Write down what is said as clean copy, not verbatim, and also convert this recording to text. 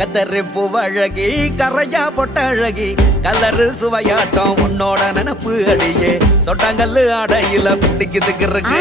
கத்தரி பூவழகி கரையா பொட்டழகி கலரு சுவையாட்டம் உன்னோட நினப்பு அடியே சொட்டாங்கல்லு ஆடையில பிடிக்குதுக்கு இருக்கு